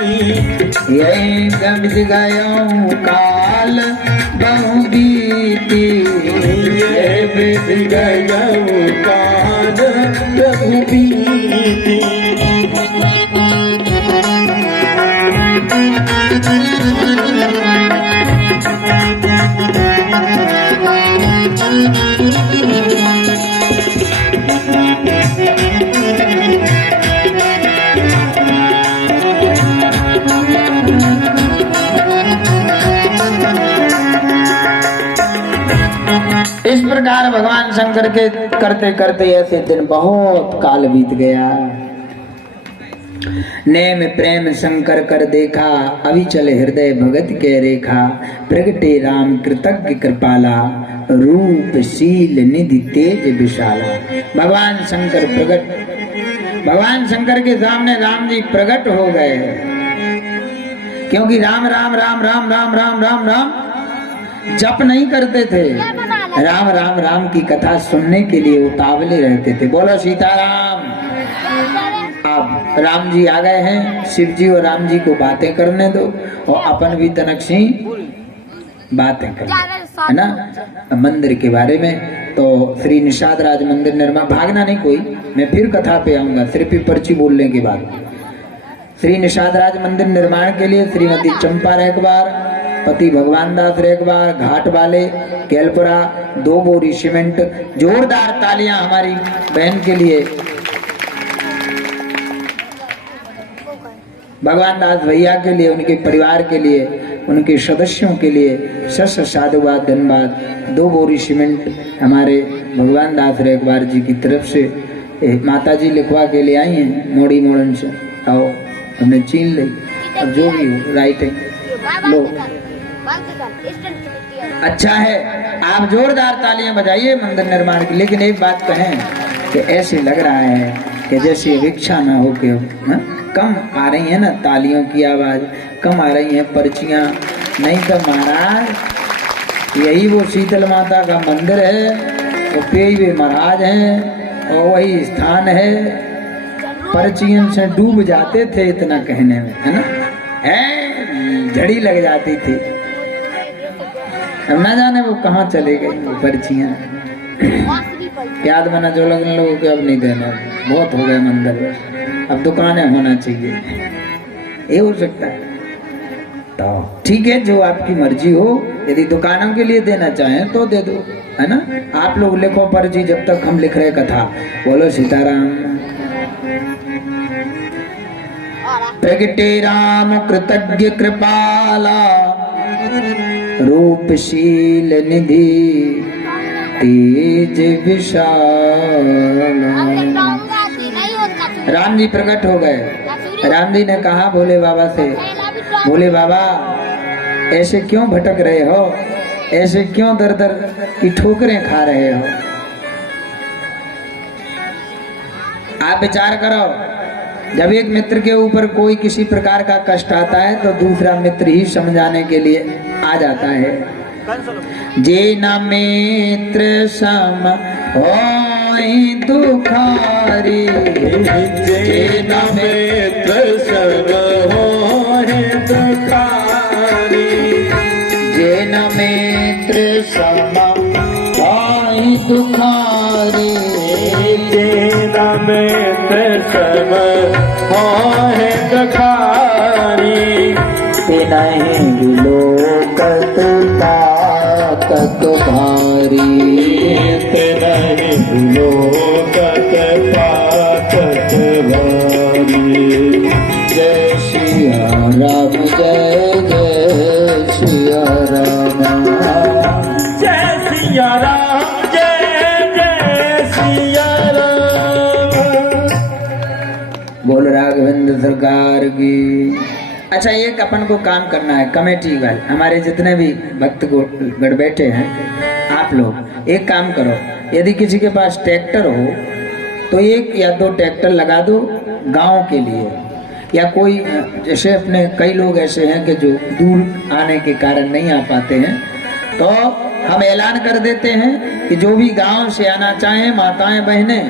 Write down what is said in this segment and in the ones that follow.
यही गमिज गयो काल बहु बीती, ये बीत गयो काल बहु बीती। इस प्रकार भगवान शंकर के करते करते ऐसे दिन बहुत काल बीत गया। नेम प्रेम शंकर कर देखा, अभी चले हृदय भगत के रेखा। प्रगटे राम कृतज्ञ कृपाला, रूप शील निधि तेज विशाला। भगवान शंकर के सामने राम जी प्रकट हो गए, क्योंकि राम राम राम राम राम राम राम राम जप नहीं करते थे, राम राम राम की कथा सुनने के लिए उतावले रहते थे। बोलो सीताराम। अब राम जी आ गए हैं, शिव जी और राम जी को बातें करने दो और अपन भी तनक्षी बातें करें, है ना, मंदिर के बारे में। तो श्री निषाद राज मंदिर निर्माण, भागना नहीं कोई, मैं फिर कथा पे आऊंगा सिर्फ पर्ची बोलने के बाद। श्री निषाद राज मंदिर निर्माण के लिए श्रीमती चंपा रेखवार, पति भगवान दास रेखवार, घाट वाले केलपुरा, 2 बोरी सीमेंट। जोरदार तालियां हमारी बहन के लिए, भगवान दास भैया के लिए, उनके परिवार के लिए, उनके सदस्यों के लिए सस साधुवाद धन्यवाद। 2 बोरी सीमेंट हमारे भगवान दास रेखवार जी की तरफ से माता जी लिखवा के ले आई हैं मोड़ी मोड़न से। आओ हमने छीन ली, अब जो भी हो राइट है लो। अच्छा है, आप जोरदार तालियां बजाइए मंदिर निर्माण की। लेकिन एक बात कहें कि ऐसे लग रहा है कि जैसे भिक्षा ना हो के कम आ रही है ना, तालियों की आवाज कम आ रही है, पर्चियां। नहीं तो महाराज यही वो शीतल माता का मंदिर है, वो पेई महाराज हैं और वही स्थान है। पर्चियन से डूब जाते थे इतना कहने में, है ना, है झड़ी लग जाती थी। अब ना जाने वो कहाँ चले गई वो पर्चियां। याद बना जो लगने लोगों को अब नहीं देना, बहुत हो गए मंदिर, अब दुकानें होना चाहिए, ये हो सकता है। तो ठीक है, जो आपकी मर्जी हो, यदि दुकानों के लिए देना चाहें तो दे दो, है ना। आप लोग लिखो पर्ची, जब तक हम लिख रहे कथा। बोलो सीताराम। प्रगटे राम कृतज्ञ कृपाला, रूपशील निधि तेज विशाला। राम जी प्रकट हो गए। राम जी ने कहा भोले बाबा से, भोले बाबा ऐसे क्यों भटक रहे हो, ऐसे क्यों दर दर की ठोकरें खा रहे हो। आप विचार करो, जब एक मित्र के ऊपर कोई किसी प्रकार का कष्ट आता है तो दूसरा मित्र ही समझाने के लिए आ जाता है। जे न मित्र सम होई दुखारी, जे न मित्र सम होई दुखारी, जे न मित्र सम होई दुखारी, जे न मित्र सम होई दुखारी। नहीं विलोकत ताकत भारी, नहीं विलोकत ताकत भारी। जय सिया राम, जय जय सिया राम, जय सिया राम, जय जय सिया राम। बोल राघवेंद्र सरकार की। अच्छा, एक अपन को काम करना है, कमेटी वाले हमारे जितने भी भक्त गढ़ बैठे हैं, आप लोग एक काम करो, यदि किसी के पास ट्रैक्टर हो तो 1 या 2 ट्रैक्टर लगा दो गांव के लिए। या कोई जैसे अपने कई लोग ऐसे हैं कि जो दूर आने के कारण नहीं आ पाते हैं, तो हम ऐलान कर देते हैं कि जो भी गांव से आना चाहें माताएं बहनें,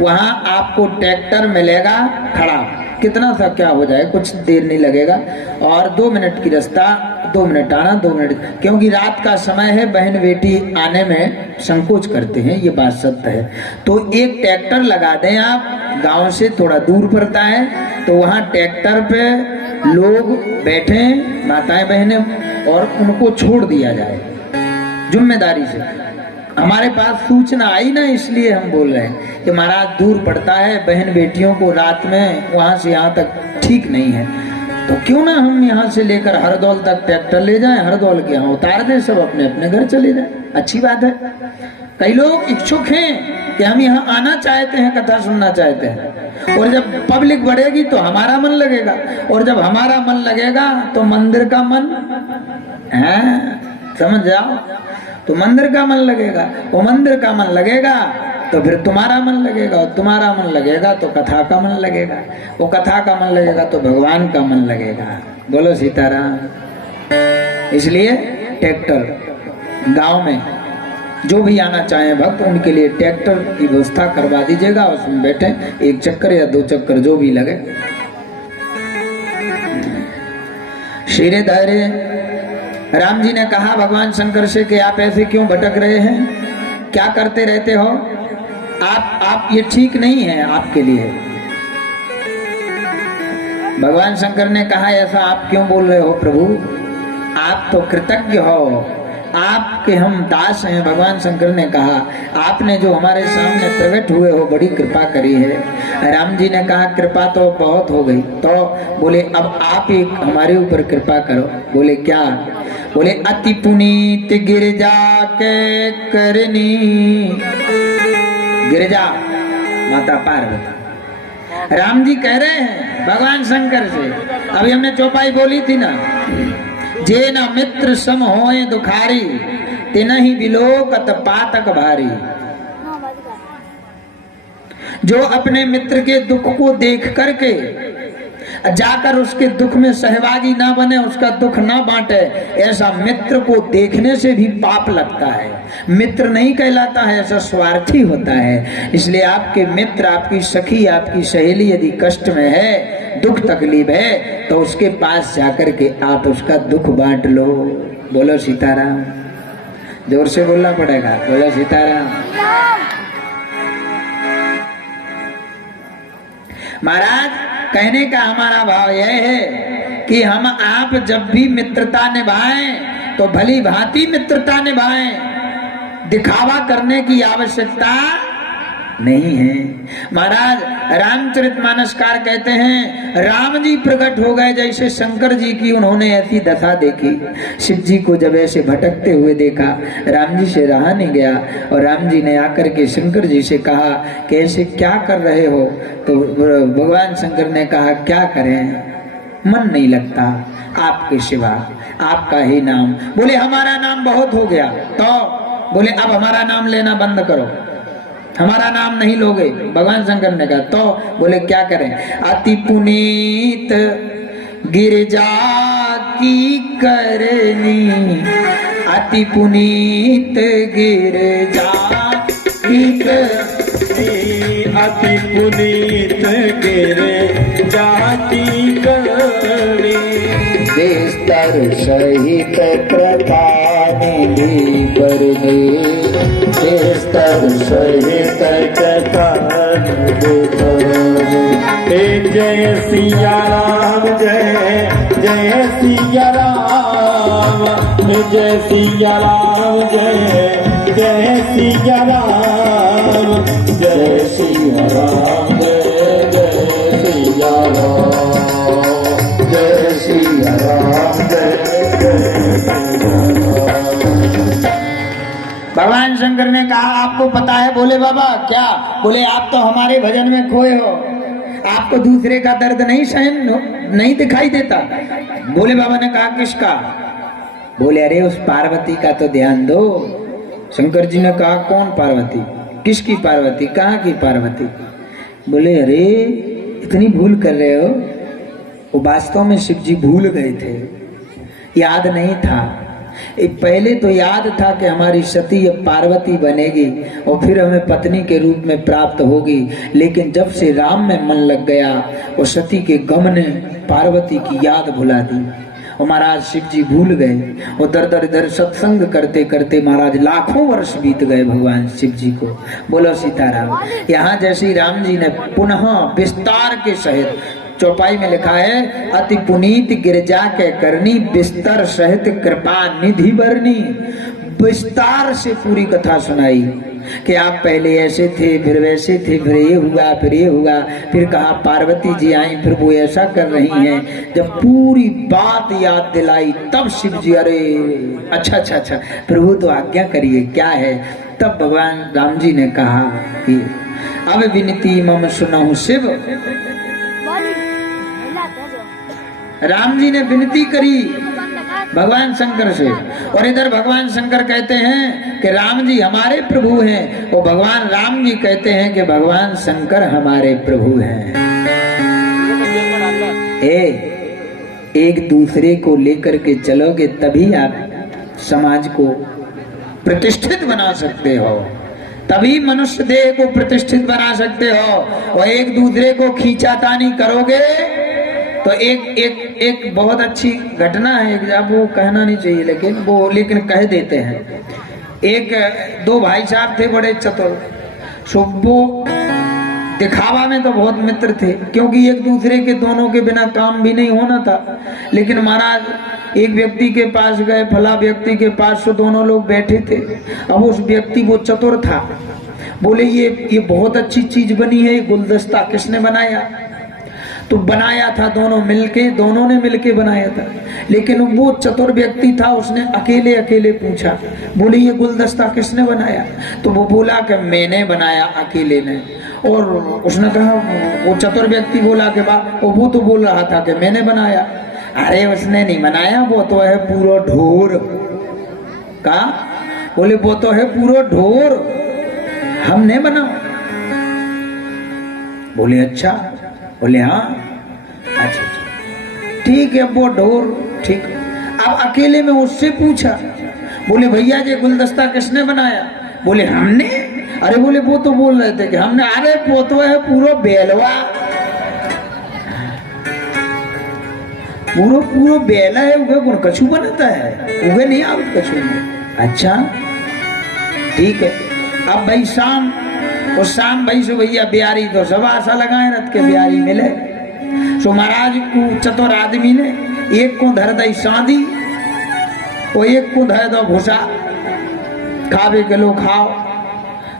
वहां आपको ट्रैक्टर मिलेगा खड़ा। कितना सा क्या हो जाए, कुछ देर नहीं लगेगा। और 2 मिनट की रास्ता, 2 मिनट आना, 2 मिनट, क्योंकि रात का समय है, बहन बेटी आने में संकोच करते हैं, ये बात सत्य है। तो एक ट्रैक्टर लगा दें आप, गांव से थोड़ा दूर पड़ता है, तो वहां ट्रैक्टर पे लोग बैठे, माताएं बहनें, और उनको छोड़ दिया जाए जिम्मेदारी से। हमारे पास सूचना आई ना, इसलिए हम बोल रहे हैं कि महाराज दूर पड़ता है, बहन बेटियों को रात में वहां से यहाँ तक ठीक नहीं है, तो क्यों ना हम यहाँ से लेकर हरदौल तक ट्रैक्टर ले जाएं, हरदौल के यहाँ उतार दें, सब अपने अपने घर चले जाएं। अच्छी बात है। कई लोग इच्छुक हैं कि हम यहाँ आना चाहते हैं, कथा सुनना चाहते हैं, और जब पब्लिक बढ़ेगी तो हमारा मन लगेगा, और जब हमारा मन लगेगा तो मंदिर का मन है, समझ जाओ, तो मंदिर का मन लगेगा, वो मंदिर का मन लगेगा तो फिर तुम्हारा मन लगेगा, और तुम्हारा मन लगेगा तो कथा का मन लगेगा, वो कथा का मन लगेगा तो भगवान का मन लगेगा। बोलो सीताराम। इसलिए ट्रैक्टर गांव में जो भी आना चाहे भक्त, उनके लिए ट्रैक्टर की व्यवस्था करवा दीजिएगा, उसमें बैठे 1 चक्कर या 2 चक्कर जो भी लगे। श्री धैर्य राम जी ने कहा भगवान शंकर से कि आप ऐसे क्यों भटक रहे हैं, क्या करते रहते हो, आप ये ठीक नहीं है आपके लिए। भगवान शंकर ने कहा ऐसा आप क्यों बोल रहे हो प्रभु, आप तो कृतज्ञ हो, आपके हम दास हैं। भगवान शंकर ने कहा आपने जो हमारे सामने प्रकट हुए हो बड़ी कृपा करी है। राम जी ने कहा कृपा तो बहुत हो गई, तो बोले अब आप एक हमारे ऊपर कृपा करो। बोले क्या? बोले अति पुनीत गिरजा के करनी, गिरजा माता पार्वती। राम जी कह रहे हैं भगवान शंकर से, अभी हमने चौपाई बोली थी ना, जे न मित्र सम होए दुखारी, तिनहि विलोकत पातक भारी। जो अपने मित्र के दुख को देख करके जाकर उसके दुख में सहभागी ना बने, उसका दुख ना बांटे, ऐसा मित्र को देखने से भी पाप लगता है, मित्र नहीं कहलाता है, ऐसा स्वार्थी होता है। इसलिए आपके मित्र, आपकी सखी, आपकी सहेली यदि कष्ट में है, दुख तकलीफ है, तो उसके पास जाकर के आप उसका दुख बांट लो। बोलो सीताराम। जोर से बोलना पड़ेगा, बोलो सीताराम। महाराज कहने का हमारा भाव यह है कि हम आप जब भी मित्रता निभाएं तो भली भांति मित्रता निभाएं, दिखावा करने की आवश्यकता नहीं है। महाराज रामचरितमानसकार कहते हैं राम जी प्रकट हो गए जैसे शंकर जी की उन्होंने ऐसी दशा देखी। शिव जी को जब ऐसे भटकते हुए देखा, राम जी से रहा नहीं गया, और राम जी ने आकर के शंकर जी से कहा कि ऐसे क्या कर रहे हो, तो भगवान शंकर ने कहा क्या करें, मन नहीं लगता आपके सिवा, आपका ही नाम। बोले हमारा नाम बहुत हो गया, तो बोले अब हमारा नाम लेना बंद करो, हमारा नाम नहीं लोगे। भगवान शंकर ने कहा तो बोले क्या करें, अति पुनीत गिरजा की करनी, अति पुनीत गिरजा की करनी, अति पुनीत गिरजा की करनी, विस्तर सहित प्रतानिधि बरनी, विस्तर सहित प्रतानिधि बरनी। जय सिया राम, जय जय सिया राम, जय सिया राम, जय जय सिया राम, जय सिया राम, जय जय सिया राम, जय सिया राम, जय जय सिया राम। भगवान शंकर ने कहा आपको पता है? बोले बाबा क्या? बोले आप तो हमारे भजन में खोए हो, आपको दूसरे का दर्द नहीं सहन नहीं दिखाई देता। बोले बाबा ने कहा किसका? बोले अरे उस पार्वती का तो ध्यान दो। शंकर जी ने कहा कौन पार्वती? किसकी पार्वती? कहाँ की पार्वती? बोले अरे इतनी भूल कर रहे हो, वो वास्तव में शिव जी भूल गए थे, याद नहीं था। पहले तो याद था कि हमारी सती अब पार्वती बनेगी और फिर हमें पत्नी के रूप में प्राप्त होगी, लेकिन जब से राम में मन लग गया और सती के गम ने पार्वती की याद भुला दी और महाराज शिव जी भूल गए और दर दर दर सत्संग करते करते महाराज लाखों वर्ष बीत गए भगवान शिव जी को। बोलो सीताराम। यहाँ जैसे राम जी ने पुनः विस्तार के सहित, चौपाई में लिखा है, अति पुनीत गिरजा के करनी बिस्तर सहित कृपा निधि बरनी, विस्तार से पूरी कथा सुनाई कि आप पहले ऐसे थे, फिर वैसे थे, फिर ये हुआ, फिर ये हुआ, फिर कहा पार्वती जी आई, फिर वो ऐसा कर रही हैं। जब पूरी बात याद दिलाई तब शिव जी, अरे अच्छा अच्छा अच्छा प्रभु तो आज्ञा करिए क्या है। तब भगवान राम जी ने कहा कि अब विनती मम सुनहु शिव। राम जी ने विनती करी भगवान शंकर से, और इधर भगवान शंकर कहते हैं कि राम जी हमारे प्रभु हैं, और भगवान राम जी कहते हैं कि भगवान शंकर हमारे प्रभु हैं। एक दूसरे को लेकर के चलोगे तभी आप समाज को प्रतिष्ठित बना सकते हो, तभी मनुष्य देह को प्रतिष्ठित बना सकते हो। और एक दूसरे को खींचातानी करोगे तो एक बहुत अच्छी घटना है, अब वो कहना नहीं चाहिए लेकिन कह देते हैं। एक दो भाई साहब थे बड़े चतुर, वो दिखावा में तो बहुत मित्र थे, क्योंकि एक दूसरे के दोनों के बिना काम भी नहीं होना था। लेकिन महाराज एक व्यक्ति के पास गए, फला व्यक्ति के पास, तो दोनों लोग बैठे थे। अब उस व्यक्ति वो चतुर था, बोले ये बहुत अच्छी चीज बनी है, ये गुलदस्ता किसने बनाया? तो बनाया था दोनों ने मिलके बनाया था। लेकिन वो चतुर व्यक्ति था, उसने अकेले अकेले पूछा, बोले ये गुलदस्ता किसने बनाया? तो वो बोला कि मैंने बनाया अकेले ने। और उसने कहा, वो चतुर व्यक्ति बोला कि वो तो बोल रहा था कि मैंने बनाया। अरे उसने नहीं बनाया, वो तो है पूरा ढोर का। बोले वो तो है पूरा ढोर, हमने बनाओ। बोले अच्छा? बोले हाँ। अच्छा ठीक है, वो ढोर ठीक। अब अकेले में उससे पूछा, बोले भैया ये गुलदस्ता किसने बनाया? बोले हमने। अरे बोले वो तो बोल रहे थे कि हमने। अरे वो तो है पूरा बेलवा, पूरा बेला है, उगे गुण कछू बनाता है, उगे नहीं आप कछू में। अच्छा ठीक है। अब भाई शाम भाई से भैया बिहारी तो सब आशा लगाए रथ के बिहारी मिले। सो महाराज को चतुर आदमी ने एक को धर दई सांदी और एक को धर दो भूसा, खावे के लो खाओ।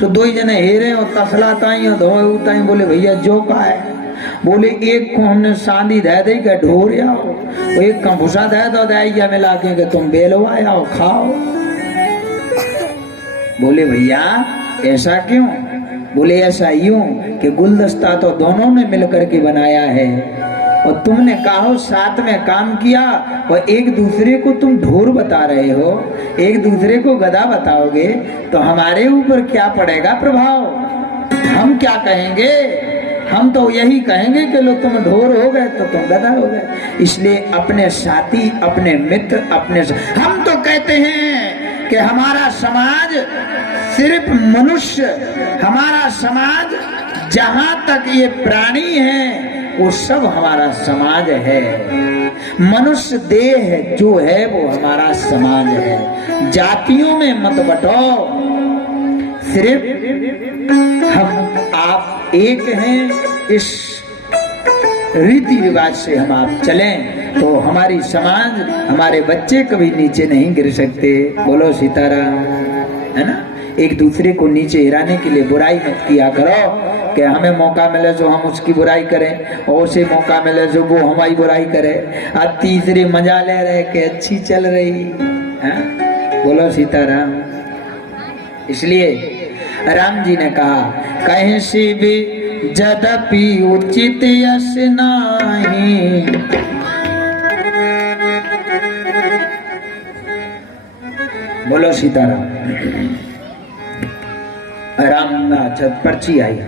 सो दो ही जने हेरे और तसला ताई और धोए उताई। बोले भैया जो का है? बोले एक को हमने सांदी दे दी के ढोर आओ, एक का भूसा दे दो दाइया मिला के तुम बेलवा आओ खाओ। बोले भैया ऐसा क्यों? बोले ऐसा यूं कि गुलदस्ता तो दोनों ने मिलकर के बनाया है, और तुमने कहा साथ में काम किया, और एक दूसरे को तुम ढोर बता रहे हो, एक दूसरे को गधा बताओगे तो हमारे ऊपर क्या पड़ेगा प्रभाव? हम क्या कहेंगे? हम तो यही कहेंगे कि लो तुम ढोर हो गए तो तुम गधा हो गए। इसलिए अपने साथी, अपने मित्र, हम तो कहते हैं कि हमारा समाज सिर्फ मनुष्य, हमारा समाज जहां तक ये प्राणी है वो सब हमारा समाज है। मनुष्य देह जो है वो हमारा समाज है। जातियों में मत बटो, सिर्फ हम आप एक हैं। इस रीति रिवाज से हम आप चलें तो हमारी समाज, हमारे बच्चे कभी नीचे नहीं गिर सकते। बोलो सीताराम, है ना। एक दूसरे को नीचे हिराने के लिए बुराई मत किया करो कि हमें मौका मिले जो हम उसकी बुराई करें, और उसे मौका मिले जो वो हमारी बुराई करे। आज तीसरे मजा ले रहे कि अच्छी चल रही है। बोलो सीताराम। इसलिए राम जी ने कहा, कहीं से भी जदपि उचित यश नाही, बोलो सीताराम। राम पर्ची आई।